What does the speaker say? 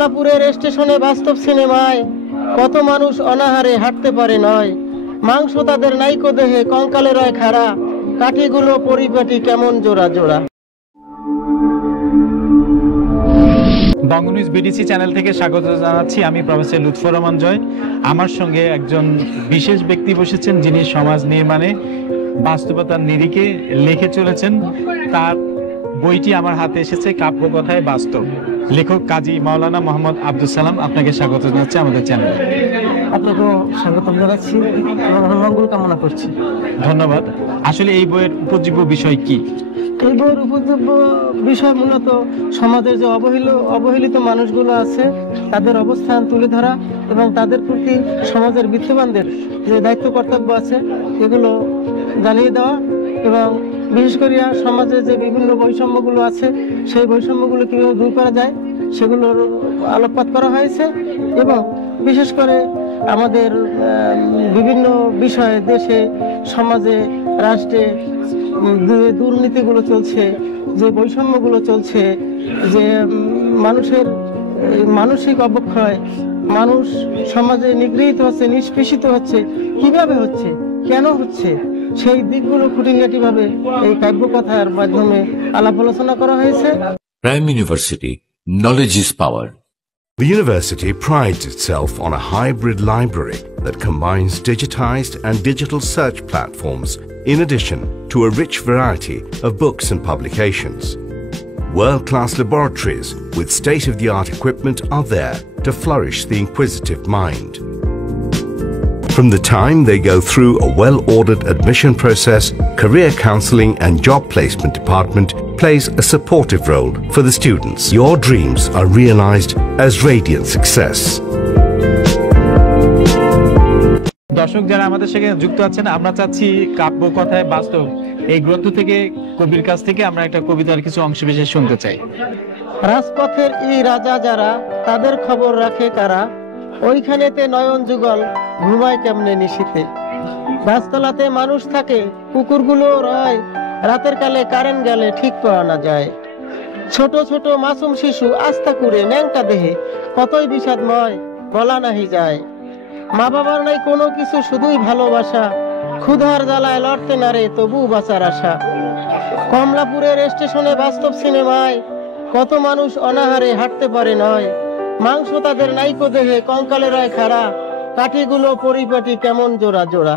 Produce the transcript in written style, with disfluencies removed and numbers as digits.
কমলাপুরের স্টেশনে বাস্তব সিনেমায় কত মানুষ অনাহারে হাঁটতে পারে নয়, মাংস তাদের নাইকো দেহে কঙ্কালে রয় খাড়া, কাঠিগুলো পরিপাটি কেমন জোড়া জোড়া। বঙ্গনিউজ বিডিসি চ্যানেল থেকে স্বাগত জানাচ্ছি। আমি প্রফেসর লুৎফর রহমান জয়। আমার সঙ্গে একজন বিশেষ ব্যক্তি বসেছেন, যিনি সমাজ নির্মাণে বাস্তবতার নিরিখে লিখে চলেছেন। তার বইটি আমার হাতে এসেছে, কাব্যকথায় বাস্তব। লেখক কাজী মাওলানা মোহাম্মদ আব্দুল সালাম। আপনাকে স্বাগত জানাচ্ছি আমাদের চ্যানেলে। আপনাকেও স্বাগতম জানাচ্ছি এবং মঙ্গল কামনা করছি। ধন্যবাদ। আসলে এই বইয়ের উপজীব্য বিষয় কি? এই বইয়ের উপজীব্য বিষয় মূলত সমাজের যে অবহেলিত মানুষগুলো আছে তাদের অবস্থান তুলে ধরা এবং তাদের প্রতি সমাজের বিত্তবানদের যে দায়িত্ব কর্তব্য আছে এগুলো জানিয়ে দেওয়া, এবং বিশেষ করে সমাজে যে বিভিন্ন বৈষম্যগুলো আছে সেই বৈষম্যগুলো কীভাবে দূর করা যায় সেগুলোর আলোকপাত করা হয়েছে। এবং বিশেষ করে আমাদের বিভিন্ন বিষয়ে, দেশে, সমাজে, রাষ্ট্রে যে দুর্নীতিগুলো চলছে, যে বৈষম্যগুলো চলছে, যে মানুষের মানসিক অবক্ষয়, মানুষ সমাজে নিগৃহীত হচ্ছে, নিষ্পেষিত হচ্ছে, কিভাবে হচ্ছে, কেন হচ্ছে, সেই দিকগুলো খুঁটিনাটিভাবে এই কাব্যকথার মাধ্যমে আলাপ আলোচনা করা হয়েছে। Prime University, knowledge is power. The university prides itself on a hybrid library that combines digitized and digital search platforms in addition to a rich variety of books and publications. World-class laboratories with state-of-the-art equipment are there to flourish the inquisitive mind. From the time they go through a well-ordered admission process, career counseling and job placement department plays a supportive role for the students. Your dreams are realized as radiant success. দর্শক যারা আমাদের সঙ্গে যুক্ত আছেন, আমরা চাচ্ছি কাব্যকথায় বাস্তব এই গ্রন্থ থেকে, কবির কাছ থেকে আমরা একটা কবিতার কিছু অংশ বিশেষ শুনতে চাই। রাজপথের এই রাজা যারা, তাদের খবর রাখে কারা, ওইখানেতে নয়ন যুগল ঘুমায় কেমনে নিশীতে। গাছতলাতে মানুষ থাকে, কুকুরগুলো রয়, রাতের কালে কারেন্ট গেলে ঠিক পাওয়া না যায়। ছোট ছোট মাসুম শিশু আস্থা করে ন্যাংটা দেহে, কতই বিষাদময় বলা নাহি যায়। মা বাবার নাই কোনো কিছু, শুধুই ভালোবাসা, ক্ষুধার জ্বালায় লড়তে নারে তবু বাঁচার আশা। কমলাপুরের স্টেশনে বাস্তব সিনেমায় কত মানুষ অনাহারে হাঁটতে পারে নয়, মাংস তাদের নাইকো দেহে কঙ্কালে রয় খাড়া, কাঠিগুলো পরিপাটি কেমন জোড়া জোড়া।